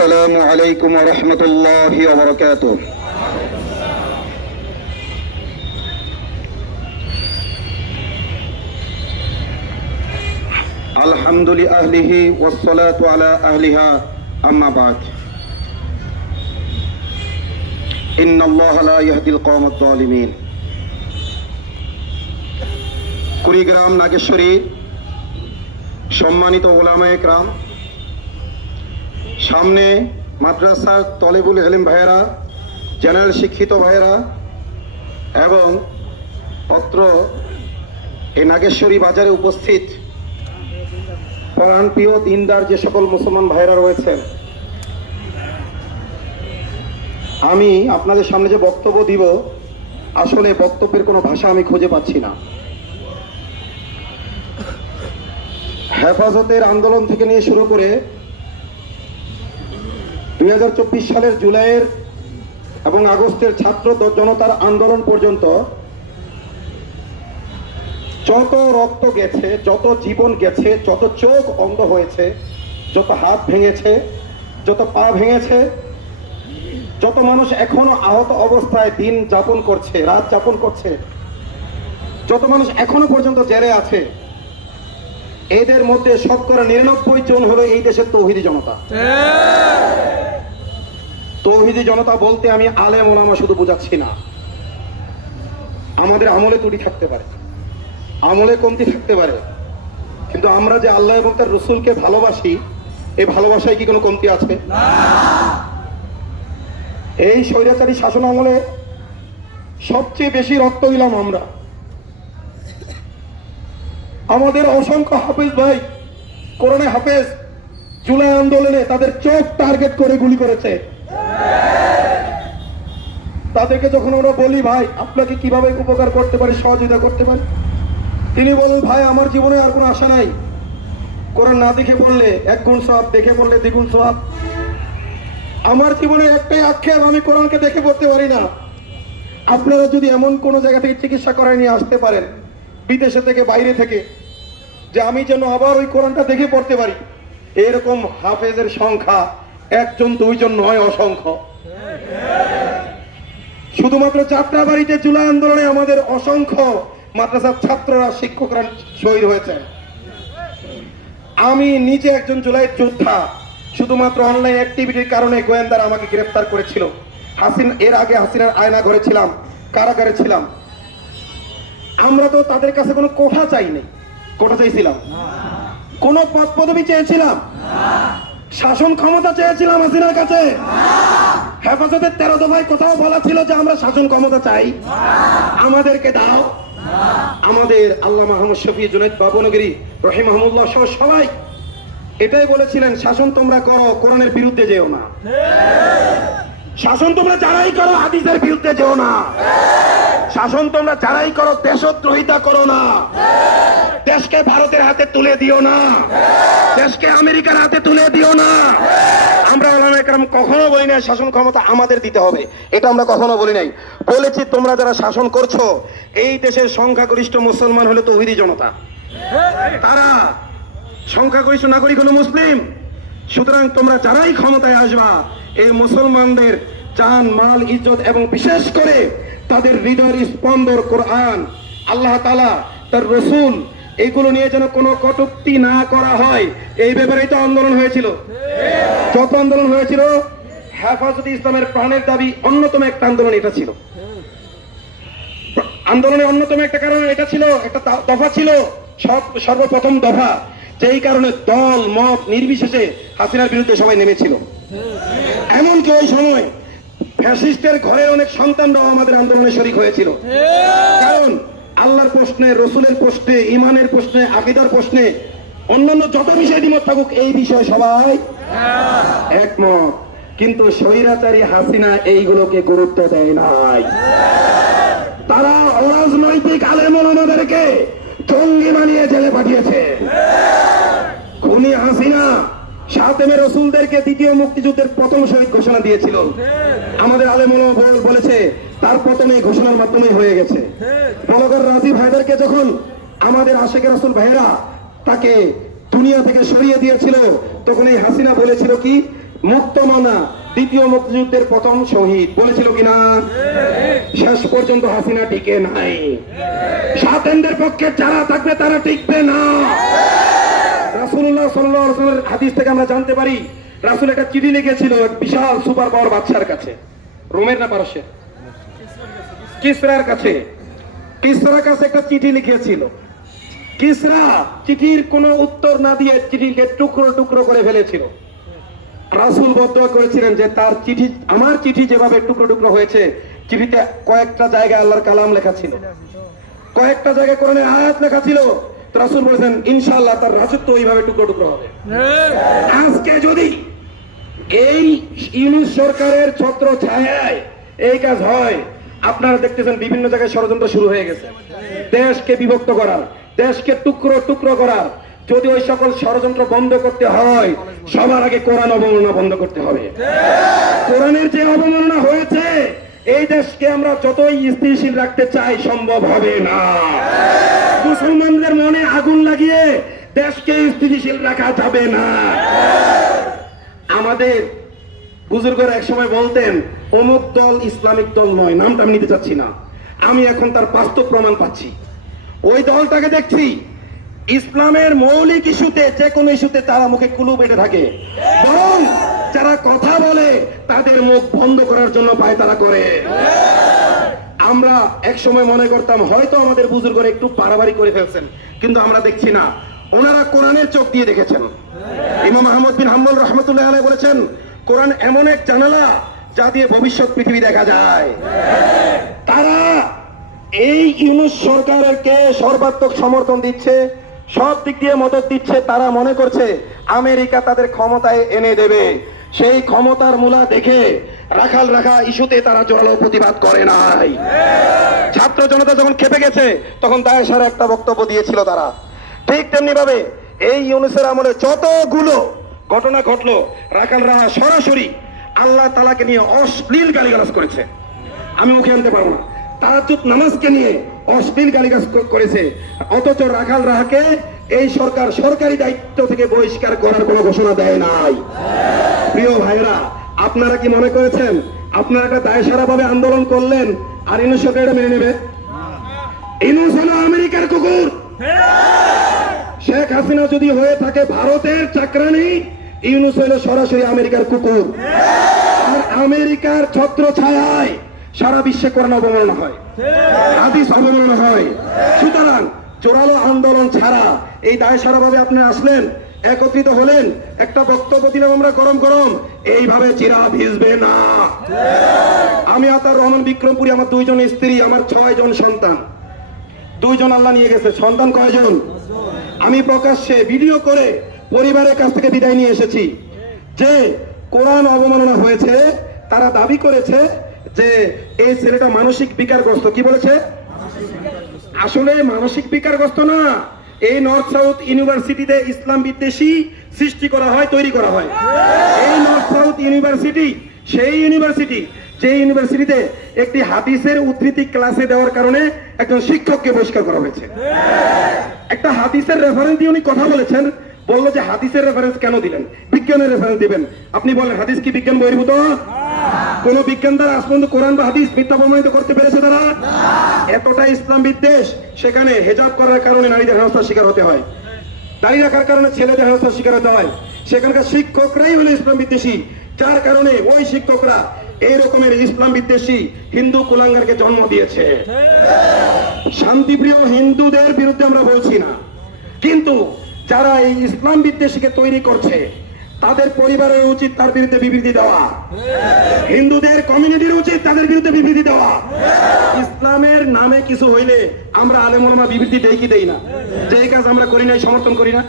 আসসালামু আলাইকুম ওয়া রাহমাতুল্লাহি ওয়া বারাকাতুহু। আলহামদুলিল্লাহি আহলিহি ওয়াস সালাতু আলা আহলিহা আম্মা বাদ। ইন্নাল্লাহা লা ইয়াহদিল কওমাজ জালিমিন। কুড়িগ্রাম নাগেশ্বরী সম্মানিত ওলামায়ে কেরাম, সামনে মাদ্রাসার তলেবুল ইলম ভাইয়েরা, জেনারেল শিক্ষিত ভাইয়েরা এবং অত্র এই নাগেশ্বরী বাজারে উপস্থিত প্রাণপ্রিয় দিনদার যে সকল মুসলমান ভাইয়েরা রয়েছেন, আমি আপনাদের সামনে যে বক্তব্য দিব, আসলে বক্তব্যের কোনো ভাষা আমি খুঁজে পাচ্ছি না। হেফাজতের আন্দোলন থেকে নিয়ে শুরু করে 2024 সালের জুলাইয়ের এবং আগস্টের ছাত্র জনতার আন্দোলন পর্যন্ত যত রক্ত গেছে, যত জীবন গেছে, যত চোখ অন্ধ হয়েছে, যত হাত ভেঙেছে, যত পা ভেঙেছে, যত মানুষ এখনো আহত অবস্থায় দিন যাপন করছে, রাত যাপন করছে, যত মানুষ এখনো পর্যন্ত জেলে আছে, এদের মধ্যে 99% জন হলো এই দেশের তৌহিদি জনতা। তৌহিদি জনতা বলতে আমি আলেম ওলামা শুধু বোঝাচ্ছি না। আমাদের আমলে ত্রুটি থাকতে পারে, আমলে কমতি থাকতে পারে, কিন্তু আমরা যে আল্লাহ এবং তার রসুলকে ভালোবাসি, এই ভালোবাসায় কি কোনো কমতি আছে? এই স্বৈরাচারী শাসন আমলে সবচেয়ে বেশি রক্ত দিলাম আমরা। আমাদের অসংখ্য হাফেজ ভাই, কোরআনে হাফেজ, জুলাই আন্দোলনে তাদের চোখ টার্গেট করে গুলি করেছে। তাদেরকে যখন আমরা বলি, ভাই আপনাকে কিভাবে উপকার করতে পারি, সহযোগিতা করতে পারি, তিনি বলেন, ভাই আমার জীবনে আর কোনো আশা নাই। কোরআন না দেখে পড়লে 1 গুণ সওয়াব, দেখে পড়লে 2 গুণ সওয়াব। আমার জীবনে একটাই আক্ষেপ, আমি কোরআনকে দেখে পড়তে পারি না। আপনারা যদি এমন কোনো জায়গা থেকে চিকিৎসা করায় নিয়ে আসতে পারেন, বিদেশে থেকে, বাইরে থেকে, যে আমি যেন আবার ওই কোরআনটা দেখে পড়তে পারি, এরকম হাফেজের সংখ্যা 1 জন 2 জন নয়, অসংখ্য। শুধুমাত্র যাত্রাবাড়িতে জুলাই আন্দোলনে আমাদের অসংখ্য মাদ্রাসার ছাত্ররা, শিক্ষকরা শহীদ হয়েছেন। আমি নিজে একজন জুলাইয়ের যোদ্ধা। শুধুমাত্র অনলাইন অ্যাক্টিভিটির কারণে গোয়েন্দারা আমাকে গ্রেফতার করেছিল। এর আগে হাসিনার আয়না ঘরে ছিলাম, কারাগারে ছিলাম। আমরা তো তাদের কাছে কোনো কোঠা চাইনি। কোঠা চাইছিলাম? কোন পদ পদবি চেয়েছিলাম? শাসন ক্ষমতা চেয়েছিলাম হাসিনার কাছে? হেফাজতের 13 দফায় কোথাও বলা ছিল যে আমরা শাসন ক্ষমতা চাই? আমাদেরকে দাও। আমাদের আল্লামা আহমদ শফি, জুনাইদ বাবনগরী রহিমাহুল্লাহ সহ সবাই এটাই বলেছিলেন, শাসন তোমরা করো, কোরআনের বিরুদ্ধে যেও না। শাসন তোমরা যারাই করো, হাদিসের বিরুদ্ধে যেও না। শাসন তোমরা যারাই করো, দেশদ্রোহিতা করো না। দেশকে ভারতের হাতে তুলে দিও না, দেশকে আমেরিকার হাতে তুলে দিও না। আমরা ওলামায়ে কেরাম কখনো বলি না শাসন ক্ষমতা আমাদের দিতে হবে, এটা আমরা কখনো বলি নাই। বলেছি তোমরা যারা শাসন করছো, এই দেশের সংখ্যাগরিষ্ঠ মুসলমান হলো তৌহিদি জনতা, তারা সংখ্যাগরিষ্ঠ নাগরিক হলো মুসলিম। সুতরাং তোমরা যারাই ক্ষমতায় আসবা, এই মুসলমানদের জান, মাল, ইজ্জত এবং বিশেষ করে তাদের হৃদয়ের স্পন্দন কোরআন, আল্লাহ তাআলা, তার রসুল, এগুলো নিয়ে যেন কোনো কটূক্তি না করা হয়, এই ব্যাপারেই তো আন্দোলন হয়েছিল। যত আন্দোলন হয়েছিল, হেফাজতে ইসলামের প্রাণের দাবি অন্যতম একটা আন্দোলন এটা ছিল। আন্দোলনের অন্যতম একটা কারণ এটা ছিল, একটা দফা ছিল, সর্বপ্রথম দফা, যেই কারণে দল মত নির্বিশেষে হাসিনার বিরুদ্ধে সবাই নেমেছিল। এমনকি ওই সময় ফ্যাসিস্টের ঘরে অনেক সন্তানরাও আমাদের আন্দোলনে শরীক হয়েছিল। কারণ আল্লাহর প্রশ্নে, রসুলের প্রশ্নে, ইমানের প্রশ্নে, আকীদার প্রশ্নে, অন্যান্য যত বিষয় দ্বিমত থাকুক, এই বিষয়ে সবাই একমত। কিন্তু স্বৈরাচারী হাসিনা এইগুলোকে গুরুত্ব দেয় নাই। তারা অরাজনৈতিক আলেম ওলামাদেরকে জঙ্গি বানিয়ে জেলে পাঠিয়েছে। খুনি হাসিনা শাতেমে রসুলদেরকে দ্বিতীয় মুক্তিযুদ্ধের প্রথম শহীদ ঘোষণা দিয়েছিল। আমাদের আলেম ওলামা বলেছে তার প্রথমে ঘোষণার মাধ্যমে হয়ে গেছে। বলগর রাজীব হায়দারকে যখন আমাদের আশেকে রাসূল ভাইয়েরা তাকে দুনিয়া থেকে সরিয়ে দিয়েছিল, তখন এই হাসিনা বলেছিল কি, মুক্তমনা দ্বিতীয় মুক্তিযুদ্ধের প্রথম শহীদ, বলেছিল কিনা? শেষ পর্যন্ত হাসিনা টিকে নাই। স্বাধীনদের পক্ষে যারা থাকবে তারা টিকবে না। রাসূলুল্লাহ সাল্লাল্লাহু আলাইহি ওয়াসাল্লামের হাদিস থেকে আমরা জানতে পারি, রাসূল একটা চিঠি লিখেছিল এক বিশাল সুপার পাওয়ার বাদশার কাছে, রোমের না পারস্যের, কিসরার কাছে। কিসরার কাছে একটা চিঠি লিখেছিল। কিসরা চিঠির কোনো উত্তর না দিয়ে চিঠিকে টুকরো টুকরো করে ফেলেছিল। রাসূল বদয়া করেছিলেন যে তার চিঠি, আমার চিঠি যেভাবে টুকরো টুকরো হয়েছে, চিঠিতে কয়েকটা জায়গায় আল্লাহর কালাম লেখা ছিল, কয়েকটা জায়গায় কোরআনের আয়াত লেখা ছিল। তো রাসূল বলেছেন ইনশাআল্লাহ তার রাজত্ব ওইভাবে টুকরো টুকরো হবে। আজকে যদি এই ইউনূস সরকারের ছত্র ছায়ায় এই কাজ হয়, আপনারা দেখতেছেন বিভিন্ন জায়গায় ষড়যন্ত্র শুরু হয়ে গেছে দেশকে বিভক্ত করার, দেশকে টুকরো টুকরো করার। যদি ওই সকল ষড়যন্ত্র বন্ধ করতে হয়, সবার আগে কোরআন অবমাননা বন্ধ করতে হবে। কোরআনের যে অবমাননা হয়েছে, এই দেশকে আমরা যতই স্থিতিশীল রাখতে চাই সম্ভব হবে না। মুসলমানদের মনে আগুন লাগিয়ে দেশকে স্থিতিশীল রাখা যাবে না। আমাদের বুজুর্গরা একসময় বলতেন অমুক দল ইসলামিক দল নয়, নামটা আমি নিতে চাচ্ছি না, আমি এখন তার বাস্তব প্রমাণ পাচ্ছি। ওই দলটাকে দেখছি ইসলামের মৌলিক ইস্যুতে, যে কোনো ইস্যুতে তারা মুখে কুলু বেঁধে থাকে, বরং যারা কথা বলে তাদের মুখ বন্ধ করার জন্য পায়তারা করে। আমরা এক সময় মনে করতাম হয়তো আমাদের বুজুর্গরা একটু বাড়াবাড়ি করে ফেলছেন, কিন্তু আমরা দেখছি না, ওনারা কোরআনের চোখ দিয়ে দেখেছেন। ইমাম আহমদ বিন হাম্বল রাহমাতুল্লাহ আলাইহি বলেছেন, কোরআন এমন এক জানালা যা দিয়ে ভবিষ্যৎ পৃথিবী দেখা যায়। তারা এই ইউনূস সরকারকে সর্বাত্মক সমর্থন দিচ্ছে, সব দিক দিয়ে মদত দিচ্ছে। তারা মনে করছে আমেরিকা তাদের ক্ষমতায় এনে দেবে। সেই ক্ষমতার মূলা দেখে রাখাল রাখা ইস্যুতে তারা জোরালো প্রতিবাদ করে নাই। ছাত্র জনতা যখন খেপে গেছে, তখন দায়েশার একটা বক্তব্য দিয়েছিল তারা। ঠিক তেমনি ভাবে এই ইউনূসের আমলে যতগুলো ঘটনা ঘটলো, রাখাল রাহা সরাসরি আল্লাহ তাআলাকে নিয়ে অশ্লীল গালিগালাজ করেছে, আমি মুখে আনতে পারবো না। তাহাজ্জুদ নামাজকে নিয়ে অশ্লীল গালিগালাজ করেছে, অথচ রাখাল রাহাকে এই সরকার সরকারি দায়িত্ব থেকে বহিষ্কার করার কোনো ঘোষণা দেয় নাই। প্রিয় ভাইরা, আপনারা কি মনে করেছেন আপনারা একটা দায়সারা ভাবে আন্দোলন করলেন আর ইউনূস সরকার এটা মেনে নেবে? ইউনূস হলো আমেরিকার কুকুর। শেখ হাসিনা যদি হয়ে থাকে ভারতের চাকরানি, ইউনূস হলো সরাসরি আমেরিকার কুকুর। আর আমেরিকার ছত্র ছায়ায় সারা বিশ্বে কোরআন অবমাননা হয়, হাদিস অবমাননা হয়। সুতরাং জোরালো আন্দোলন ছাড়া এই দায়সারা ভাবে আপনি আসলেন, একত্রিত হলেন, একটা বক্তব্য দিলাম আমরা গরম গরম, এইভাবে চিরা ভিজবে না। আমি আতার রহমান বিক্রমপুরী, আমার 2 জন স্ত্রী, আমার 6 জন সন্তান, 2 জন আল্লাহ নিয়ে গেছে। সন্তান কয়জন? আমি প্রকাশ্যে ভিডিও করে পরিবারের কাছ থেকে বিদায় নিয়ে এসেছি যে কোরআন অবমাননা হয়েছে। তারা দাবি করেছে যে এই ছেলেটা মানসিক বিকারগ্রস্ত। কি বলেছে? আসলে মানসিক বিকারগ্রস্ত না, এই নর্থ সাউথ ইউনিভার্সিটিতে ইসলাম বিদ্বেষী সৃষ্টি করা হয়, তৈরি করা হয়। এই নর্থ সাউথ ইউনিভার্সিটি সেই ইউনিভার্সিটি যে ইউনিভার্সিটিতে একটি হাদিসের উদ্ধৃতি ক্লাসে দেওয়ার কারণে একজন শিক্ষককে বহিষ্কার করা হয়েছে। একটা হাদিসের রেফারেন্স দিয়ে উনি কথা বলেছেন, বললো যে হাদিসের রেফারেন্স কেন দিলেন, বিজ্ঞানের রেফারেন্স দিবেন। আপনি বলেন হাদিস কি বিজ্ঞান বহির্ভূত? কোন বিজ্ঞান দ্বারা আজ পর্যন্ত কোরআন বা হাদিস মিথ্যা প্রমাণিত করতে পেরেছে তারা? এতটা ইসলাম বিদ্বেষ, সেখানে হেজাব করার কারণে নারীদের হেনস্থার শিকার হতে হয়, দাঁড়িয়ে রাখার কারণে ছেলেদের হেনস্থার শিকার হতে হয়। সেখানকার শিক্ষকরাই হলো ইসলাম বিদ্বেষী, যার কারণে ওই শিক্ষকরা এই রকমের ইসলাম বিদ্বেষী হিন্দু কুলাঙ্গারকে জন্ম দিয়েছে। শান্তিপ্রিয় হিন্দুদের বিরুদ্ধে আমরা বলছি না, কিন্তু যারা এই ইসলাম বিদ্বেষীকে তৈরি করছে তাদের পরিবারের উচিত তার বিরুদ্ধে বিবৃতি দেওয়া, হিন্দুদের কমিউনিটির উচিত তাদের বিরুদ্ধে বিবৃতি দেওয়া। ইসলামের নামে কিছু হইলে আমরা আলেম ওলামা বিবৃতি দেই কি দেই না? যে কাজ আমরা করি না, সমর্থন করি না,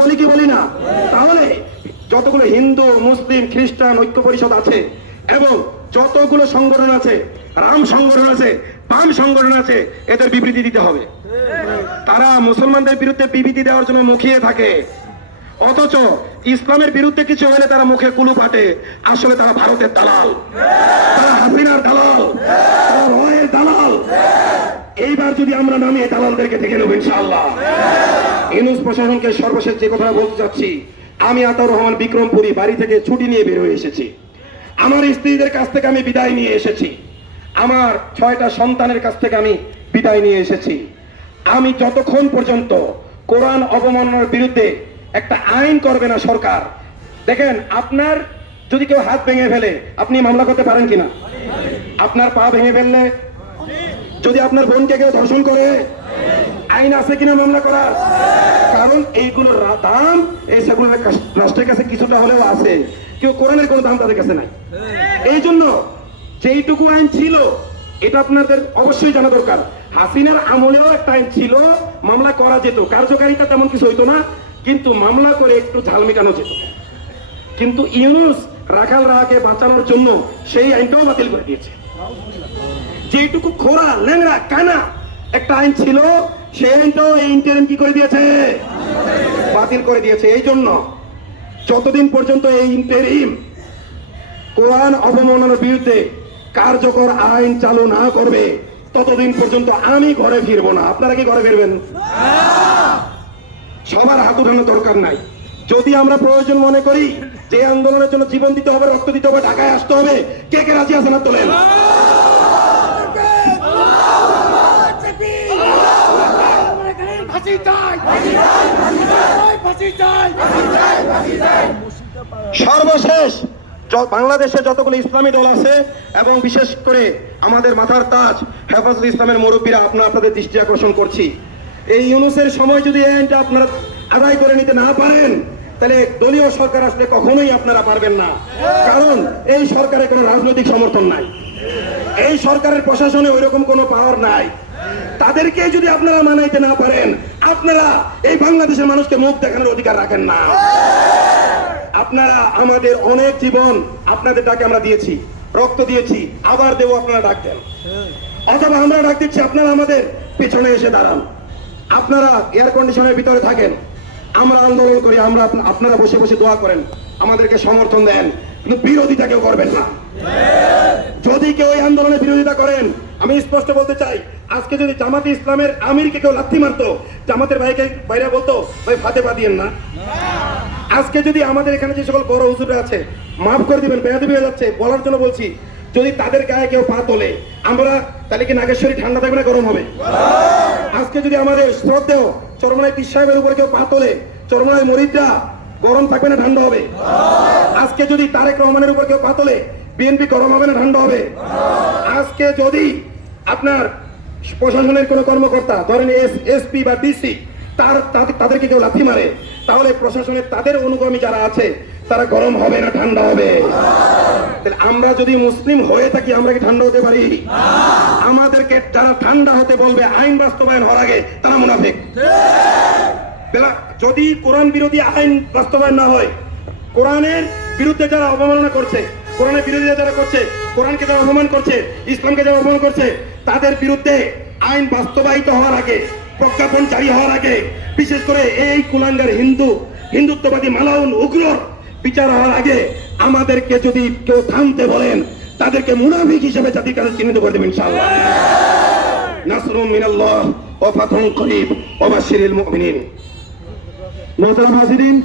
বলি কি বলি না? তাহলে যতগুলো হিন্দু মুসলিম খ্রিস্টান ঐক্য পরিষদ আছে এবং যতগুলো সংগঠন আছে, রাম সংগঠন আছে, বাম সংগঠন আছে, এদের বিবৃতি দিতে হবে। তারা মুসলমানদের বিরুদ্ধে বিবৃতি দেওয়ার জন্য মুখিয়ে থাকে, অথচ ইসলামের বিরুদ্ধে কিছু হলে তারা মুখে কুলু পাটে। আসলে তারা ভারতের দালাল, তারা হাসিনার দালাল, তারা রয়ের দালাল। এইবার যদি আমরা নামিয়ে দালালদেরকে দেখে নেব ইনশাআল্লাহ। ইউনূস প্রশাসনকে সর্বশেষ যে কথা বলতে চাচ্ছি, আমি আতাউর রহমান বিক্রমপুরী বাড়ি থেকে ছুটি নিয়ে বের হয়ে এসেছি। আমার স্ত্রীদের কাছ থেকে আমি বিদায় নিয়ে এসেছি। আমার 6টা সন্তানের কাছ থেকে আমি বিদায় নিয়ে এসেছি। আমি যতক্ষণ পর্যন্ত কোরআন অবমাননার বিরুদ্ধে একটা আইন করবে না সরকার, দেখেন আপনার যদি কেউ হাত ভেঙে ফেলে আপনি মামলা করতে পারেন কিনা? আপনার পা ভেঙে ফেললে, যদি আপনার বোনকে কেউ ধর্ষণ করে, আইন আছে কিনা মামলা করার? কারণ এইগুলোর দাম এই সেগুলোর রাষ্ট্রের কাছে কিছুটা হলেও আছে, কেউ কোরআনের কোনো দাম তাদের কাছে নাই। এই জন্য যেইটুকু আইন ছিল এটা আপনাদের অবশ্যই জানা দরকার। হাসিনার আমলেও একটা আইন ছিল, মামলা করা যেত, কার্যকারিতা তেমন কিছু হইতো না, কিন্তু মামলা করে একটু ঝাল মেটানো যেত। কিন্তু ইউনূস রাখাল রাহাকে বাঁচানোর জন্য সেই আইনটাও বাতিল করে দিয়েছে। যেটুকু খোরা ল্যাংড়া কানা একটা আইন ছিল সেই আইনটাও এই ইন্টারিম কি করে দিয়েছে? বাতিল করে দিয়েছে। এই জন্য যতদিন পর্যন্ত এই ইন্টারিম কোরআন অবমাননার বিরুদ্ধে কার্যকর আইন চালু না করবে ততদিন পর্যন্ত আমি ঘরে ফিরবো না। আপনারা কি ঘরে ফিরবেন? সবার হাত উঠানোর দরকার নাই। যদি আমরা প্রয়োজন মনে করি যে আন্দোলনের জন্য জীবন দিতে হবে, রক্ত দিতে হবে, ঢাকায় আসতে হবে, কে কে রাজি আছেন? তোলেন। সর্বশেষ বাংলাদেশে যতগুলো ইসলামী দল আছে এবং বিশেষ করে আমাদের মাথার তাজ হেফাজত ইসলামের মুরব্বীরা, আপনাদের দৃষ্টি আকর্ষণ করছি, এই ইউনূসের সময় যদি এই আইনটা আপনারা আদায় করে নিতে না পারেন তাহলে দলীয় সরকার আসলে কখনোই আপনারা পারবেন না। কারণ এই সরকারের কোনো রাজনৈতিক সমর্থন নাই, এই সরকারের প্রশাসনে ওইরকম কোনো পাওয়ার নাই। তাদেরকে যদি আপনারা মানাইতে না পারেন, আপনারা এই বাংলাদেশের মানুষকে মুখ দেখানোর অধিকার রাখেন না। আপনারা আমাদের অনেক জীবন আপনাদের ডাকে আমরা দিয়েছি, রক্ত দিয়েছি, আবার দেবো, আপনারা ডাক দেন। অথবা আমরা ডাক দিচ্ছি, আপনারা আমাদের পেছনে এসে দাঁড়ান। আপনারা এয়ার কন্ডিশনের ভিতরে থাকেন, আমরা আন্দোলন করি, আপনারা বসে বসে দোয়া করেন, আমাদেরকে সমর্থন দেন, কিন্তু বিরোধিতা কেউ করবেন না। যদি কেউ এই আন্দোলনের বিরোধিতা করেন, আমি স্পষ্ট বলতে চাই, আজকে যদি জামাতে ইসলামের আমিরকে কেউ লাথি মারতো, জামাতের বাইরে বলতো ভাই ফাতেহা দিয়েন না। আজকে যদি আমাদের এখানে যে সকল বড় হুজুররা আছে, মাফ করে দিবেন, বেয়াদবি হয়ে যাচ্ছে বলার জন্য বলছি, যদি তাদের গায়ে কেউ পা তোলে, আমরা তাহলে কি নাগেশ্বরী ঠান্ডা থাকবে না গরম হবে? আজকে যদি আমাদের শ্রদ্ধেয় চরমনাই পীর সাহেবের উপরে কেউ পা তোলে, চরমনাই মরিদরা গরম থাকবে না ঠান্ডা হবে? আজকে যদি তারেক রহমানের উপর কেউ পা তোলে, বিএনপি গরম হবে না ঠান্ডা হবে? আজকে যদি আপনার প্রশাসনের কোনো কর্মকর্তা, ধরেন এসপি বা ডিসি, তাদেরকে কেউ লাথি মারে, তাহলে প্রশাসনের তাদের অনুগামী যারা আছে তারা গরম হবে না ঠান্ডা হবে? তাহলে আমরা যদি মুসলিম হয়ে থাকি, আমরা কি ঠান্ডা হতে পারি? আমাদেরকে যারা ঠান্ডা হতে বলবে আইন বাস্তবায়ন হওয়ার আগে, তারা মুনাফিক। যদি কোরআন বিরোধী আইন বাস্তবায়ন না হয়, কোরআনের বিরুদ্ধে যারা অবমাননা করছে, কোরআনের বিরোধিতা যারা করছে, কোরআনকে যারা অপমান করছে, ইসলামকে যারা অপমান করছে, তাদের বিরুদ্ধে আইন বাস্তবায়িত হওয়ার আগে, প্রজ্ঞাপন জারি হওয়ার আগে, বিশেষ করে এই কুলাঙ্গার হিন্দুত্ববাদী মালাউন উগ্রর বিচার হওয়ার আগে আমাদেরকে যদি কেউ থামতে বলেন, তাদেরকে মুনাফিক হিসেবে জাতির কাছে চিহ্নিত করে দেবেন ইনশাআল্লাহ। নাসরুম মিনাল্লাহ ওয়া ফাতহুন করিব ওয়া বাশশিরিল মুমিনিন। মোহতারাম হাজিরিন,